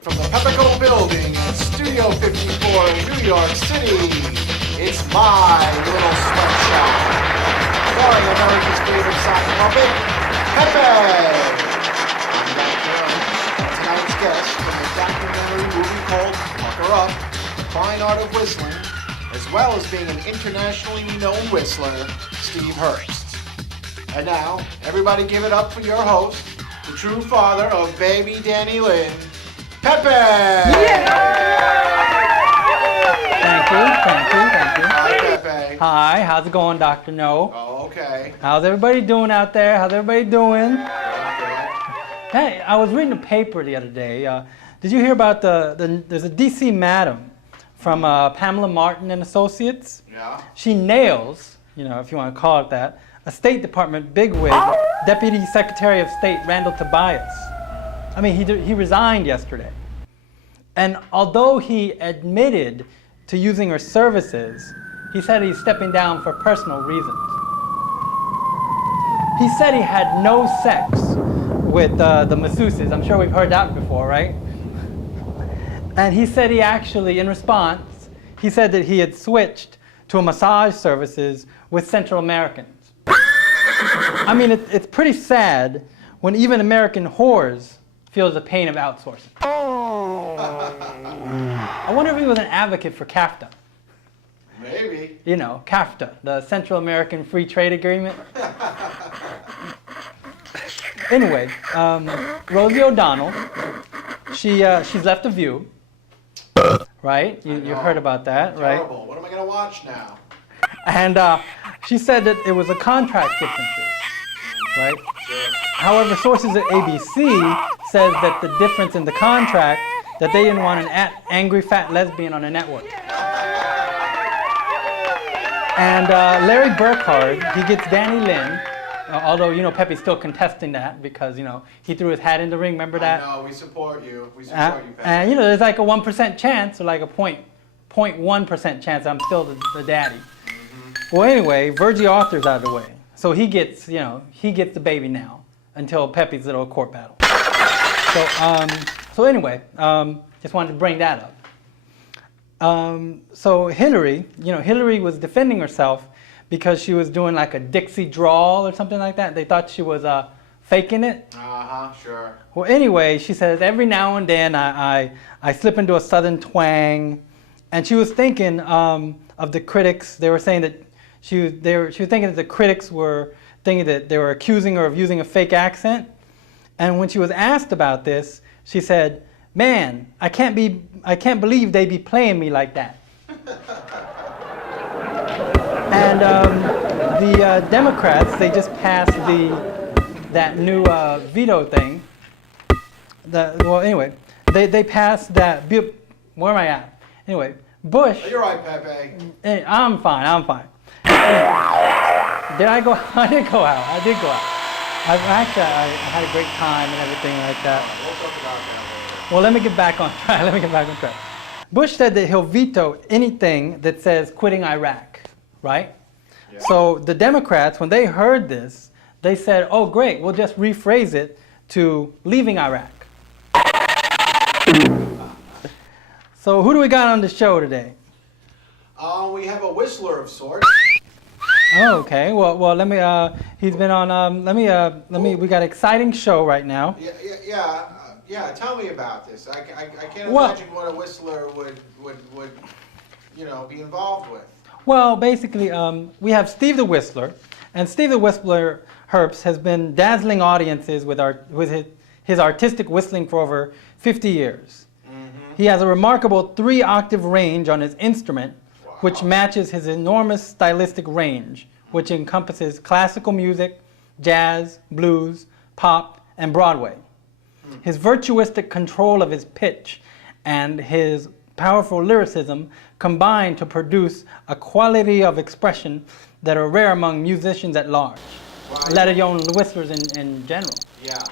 From the Pepperco Building in Studio 54 in New York City, it's my little sweatshop. Starring America's favorite sock puppet, Pepe. I'm Jack Carroll, tonight's guest from the documentary movie called Pucker Up, The Fine Art of Whistling, as well as being an internationally known whistler, Steve Herbst. And now, everybody give it up for your host, the true father of baby Danny Lynn, Pepe! Yeah! Thank you. Hi, Pepe. Hi, how's it going, Dr. No? Oh, okay. How's everybody doing out there? How's everybody doing? Okay. Hey, I was reading a paper the other day. Did you hear about there's a DC madam from Pamela Martin and Associates? Yeah. She nails, if you want to call it that, a State Department bigwig, Deputy Secretary of State Randall Tobias. I mean, he resigned yesterday. And although he admitted to using her services, he said he's stepping down for personal reasons. He said he had no sex with the masseuses. I'm sure we've heard that before, right? And he said he actually, in response, he said that he had switched to a massage services with Central Americans. I mean, it's pretty sad when even American whores feels the pain of outsourcing. I wonder if he was an advocate for CAFTA. Maybe. CAFTA, the Central American Free Trade Agreement. Anyway, Rosie O'Donnell, she's left The View, right? You heard about that, right? Terrible. What am I going to watch now? And she said that it was a contract differences, right? Sure. However, sources at ABC says that the difference in the contract, that they didn't want an angry fat lesbian on the network. And Larry Burkhardt, he gets Danny Lynn, although, Pepe's still contesting that because, he threw his hat in the ring, remember that? I know, we support you. We support you, Pepe. And, there's like a 1% chance, or like a 0.1% chance I'm still the daddy. Mm-hmm. Well, anyway, Virgie Arthur's out of the way. So he gets, he gets the baby now until Pepe's little court battle. So anyway, just wanted to bring that up. So Hillary, Hillary was defending herself because she was doing like a Dixie drawl or something like that. They thought she was faking it. Sure. Well, anyway, she says every now and then I slip into a southern twang, and she was thinking of the critics. They were saying that she was thinking that the critics were thinking that they were accusing her of using a fake accent. And when she was asked about this, she said, "Man, I can't believe they be playing me like that." And the Democrats, they just passed that new veto thing. They passed that. Where am I at? Anyway, Bush. You're right, Pepe. I'm fine. Did I go? I did go out. I had a great time and everything like that. We'll talk about that later. Well, let me get back on track. Bush said that he'll veto anything that says quitting Iraq, right? Yeah. So the Democrats, when they heard this, they said, "Oh, great, we'll just rephrase it to leaving Iraq." So who do we got on the show today? We have a whistler of sorts. Oh, okay. Well, let me. He's been on. Let me. We got an exciting show right now. Yeah. Tell me about this. I can't imagine what a whistler would be involved with. Well, basically, we have Steve the Whistler, and Steve the Whistler Herbst has been dazzling audiences with his artistic whistling for over 50 years. Mm-hmm. He has a remarkable 3-octave range on his instrument, which matches his enormous stylistic range, which encompasses classical music, jazz, blues, pop, and Broadway. His virtuistic control of his pitch and his powerful lyricism combine to produce a quality of expression that are rare among musicians at large, let alone whistlers in general. Yeah.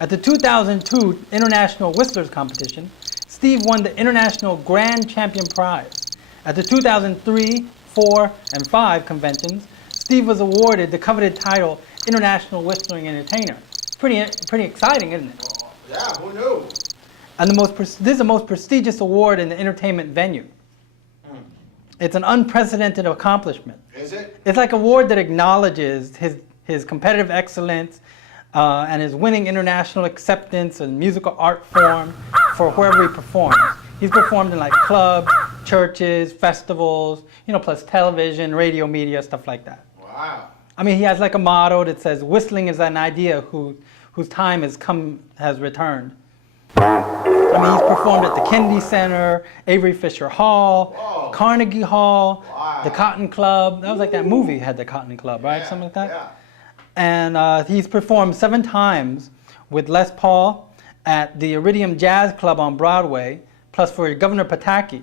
At the 2002 International Whistlers Competition, Steve won the International Grand Champion Prize. At the 2003, 4, and 5 conventions, Steve was awarded the coveted title International Whistling Entertainer. Pretty exciting, isn't it? Yeah, who knew? And this is the most prestigious award in the entertainment venue. It's an unprecedented accomplishment. Is it? It's like an award that acknowledges his competitive excellence and his winning international acceptance and musical art form for wherever he performs. He's performed in like clubs, churches, festivals, plus television, radio, media, stuff like that. Wow. I mean, he has like a motto that says, "Whistling is an idea whose time has returned." I mean, he's performed at the Kennedy Center, Avery Fisher Hall, Whoa. Carnegie Hall, Wow. the Cotton Club. That was like that movie had the Cotton Club, right? Yeah, Something like that. Yeah. And he's performed 7 times with Les Paul at the Iridium Jazz Club on Broadway, plus for Governor Pataki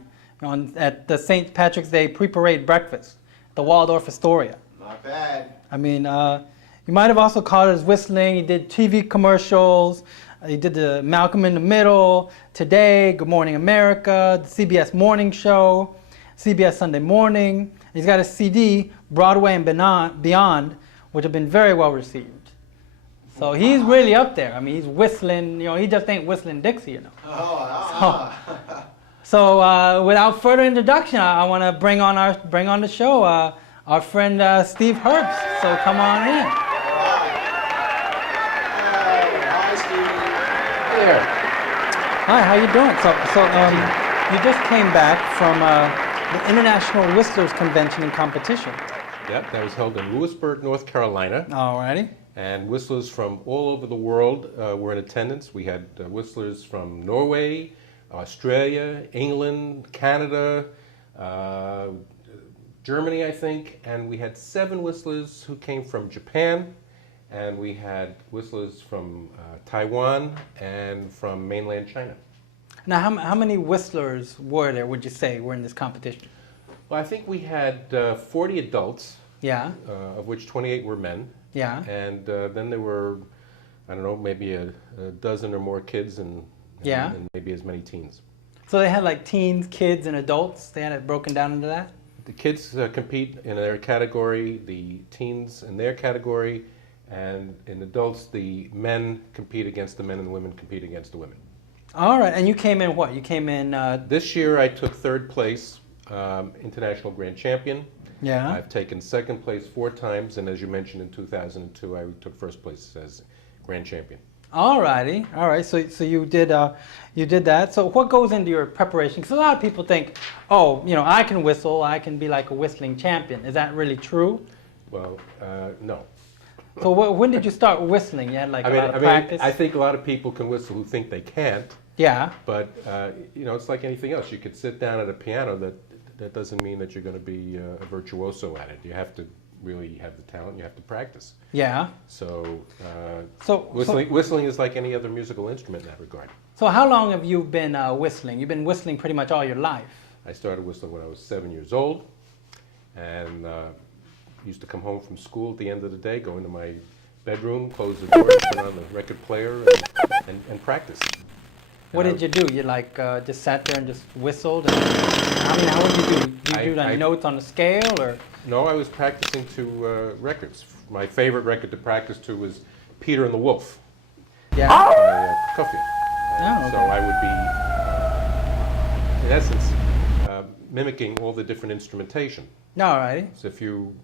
at the St. Patrick's Day pre-parade breakfast, the Waldorf Astoria. Not bad. I mean, you might have also caught it as whistling. He did TV commercials. He did the Malcolm in the Middle, Today, Good Morning America, the CBS Morning Show, CBS Sunday Morning. He's got a CD, Broadway and Beyond, which have been very well received. So he's really up there. I mean, he's whistling, he just ain't whistling Dixie, So without further introduction, I want to bring on the show our friend Steve Herbst. So come on in. Hi, Steve. Here. Hi, how you doing? You just came back from the International Whistlers Convention and Competition. Yep, that was held in Lewisburg, North Carolina. Alrighty. And whistlers from all over the world were in attendance. We had whistlers from Norway, Australia, England, Canada, Germany, I think. And we had 7 whistlers who came from Japan. And we had whistlers from Taiwan and from mainland China. Now, how many whistlers were there, would you say, were in this competition? Well, I think we had 40 adults, Yeah, of which 28 were men. yeah. And then there were, I don't know, maybe a dozen or more kids and maybe as many teens. So they had like teens, kids, and adults? They had it broken down into that? The kids compete in their category, the teens in their category, and in adults, the men compete against the men and the women compete against the women. All right, and you came in what? You came in... This year I took 3rd place, International Grand Champion. Yeah. I've taken 2nd place 4 times, and as you mentioned, in 2002 I took 1st place as Grand Champion. All righty. All right. So you did that. So what goes into your preparation? Because a lot of people think, oh, I can whistle. I can be like a whistling champion. Is that really true? Well, no. So when did you start whistling? You had like a lot of practice? I think a lot of people can whistle who think they can't. Yeah. But it's like anything else. You could sit down at a piano. That doesn't mean that you're going to be a virtuoso at it. You have to really have the talent. You have to practice. Yeah. So whistling is like any other musical instrument in that regard. So how long have you been whistling? You've been whistling pretty much all your life. I started whistling when I was 7 years old, and used to come home from school at the end of the day, go into my bedroom, close the door, turn on the record player, and practice. What did you do? You just sat there and just whistled? How would you do? Did you do the notes on the scale, or? No, I was practicing to records. My favorite record to practice to was Peter and the Wolf. Yeah. By Prokofiev. Oh, okay. So I would be, in essence, mimicking all the different instrumentation. All righty. So if you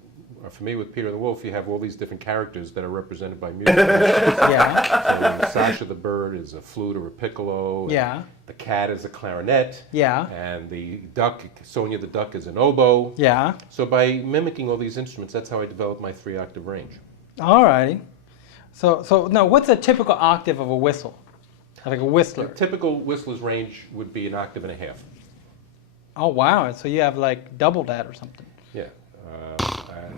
are familiar with Peter and the Wolf, you have all these different characters that are represented by music. Yeah. So Sasha the bird is a flute or a piccolo. Yeah. The cat is a clarinet. Yeah. And the duck, Sonia the duck, is an oboe. Yeah. So by mimicking all these instruments, that's how I developed my 3-octave range. All righty. So now, what's a typical octave of a whistle? Like a whistler? A typical whistler's range would be 1.5 octaves. Oh, wow. So you have like double that or something. Yeah.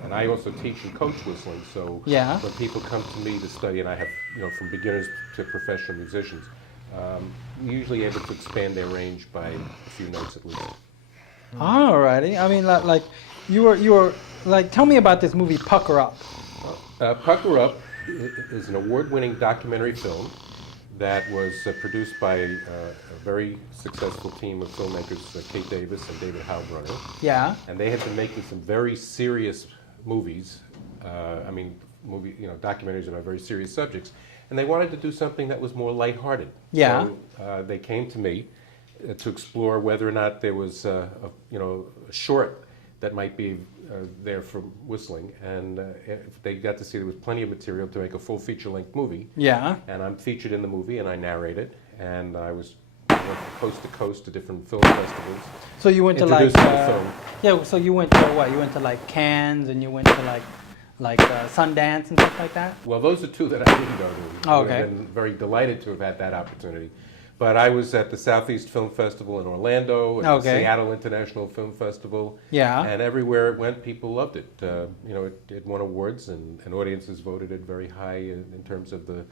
And I also teach and coach whistling, so Yeah. when people come to me to study, and I have, from beginners to professional musicians, usually able to expand their range by a few notes at least. All righty. I mean, like you were like, tell me about this movie Pucker Up. Pucker Up is an award-winning documentary film that was produced by a very successful team of filmmakers, Kate Davis and David Heilbrunner. Yeah. And they had been making some very serious movies. Documentaries about very serious subjects. and they wanted to do something that was more lighthearted. Yeah. So they came to me to explore whether or not there was a short that might be there for whistling, and if they got to see there was plenty of material to make a full feature-length movie. Yeah. And I'm featured in the movie, and I narrate it, and I went from coast to coast to different film festivals. So you went to like Introducing the film. yeah. So you went to what? You went to like Cannes, and you went to like Sundance and stuff like that. Well, those are two that I didn't go to. Oh, I would okay. have been very delighted to have had that opportunity. But I was at the Southeast Film Festival in Orlando, and Okay. the Seattle International Film Festival. Yeah. And everywhere it went, people loved it. It won awards, and audiences voted it very high in terms of the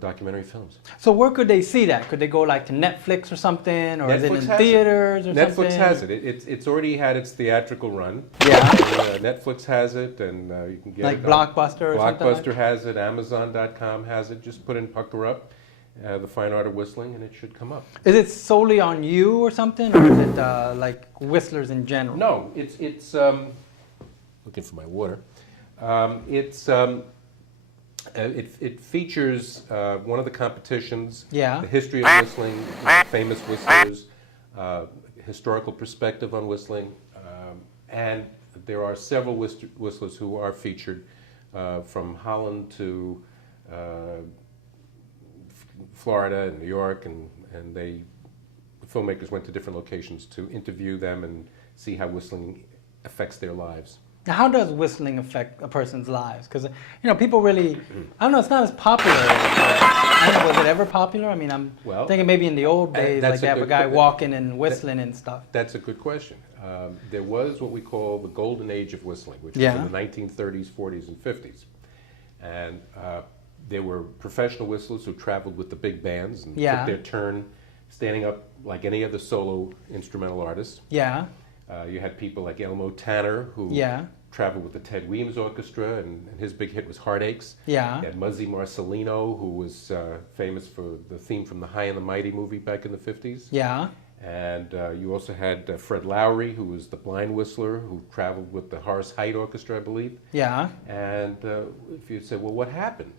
documentary films. So where could they see that? Could they go like to Netflix or something, or is it Netflix in has theaters or something? Netflix has it. It's already had its theatrical run. Yeah. And, Netflix has it, and you can get Like it. Blockbuster or something like Blockbuster has it. Amazon.com has it. Just put in Pucker Up, the Fine Art of Whistling, and it should come up. Is it solely on you or something, or is it like whistlers in general? No, it's looking for my water. It features one of the competitions, Yeah. the history of whistling, famous whistlers, historical perspective on whistling, and there are several whistlers who are featured from Holland to Florida and New York, and the filmmakers went to different locations to interview them and see how whistling affects their lives. Now, how does whistling affect a person's lives? Because people really, I don't know, it's not as popular. I don't know, was it ever popular? I mean, I'm Well, thinking maybe in the old days, that's like they a have a good guy que- walking and whistling and stuff. That's a good question. There was what we call the golden age of whistling, which was Yeah. in the 1930s, 40s, and 50s. And there were professional whistlers who traveled with the big bands and Yeah. took their turn standing up like any other solo instrumental artist. Yeah, You had people like Elmo Tanner, who yeah, traveled with the Ted Weems Orchestra, and his big hit was Heartaches. yeah, You had Muzzy Marcelino, who was famous for the theme from the High and the Mighty movie back in the 50s. yeah, And you also had Fred Lowry, who was the blind whistler, who traveled with the Horace Heidt Orchestra, I believe. yeah. And if you say, well, what happened?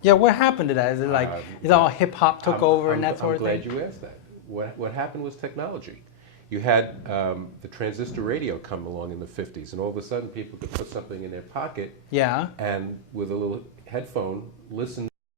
Yeah, what happened to that? Is it like, is all hip hop took over and that sort of thing? I'm glad you asked that. What happened was technology. You had the transistor radio come along in the 50s, and all of a sudden people could put something in their pocket Yeah, and with a little headphone listen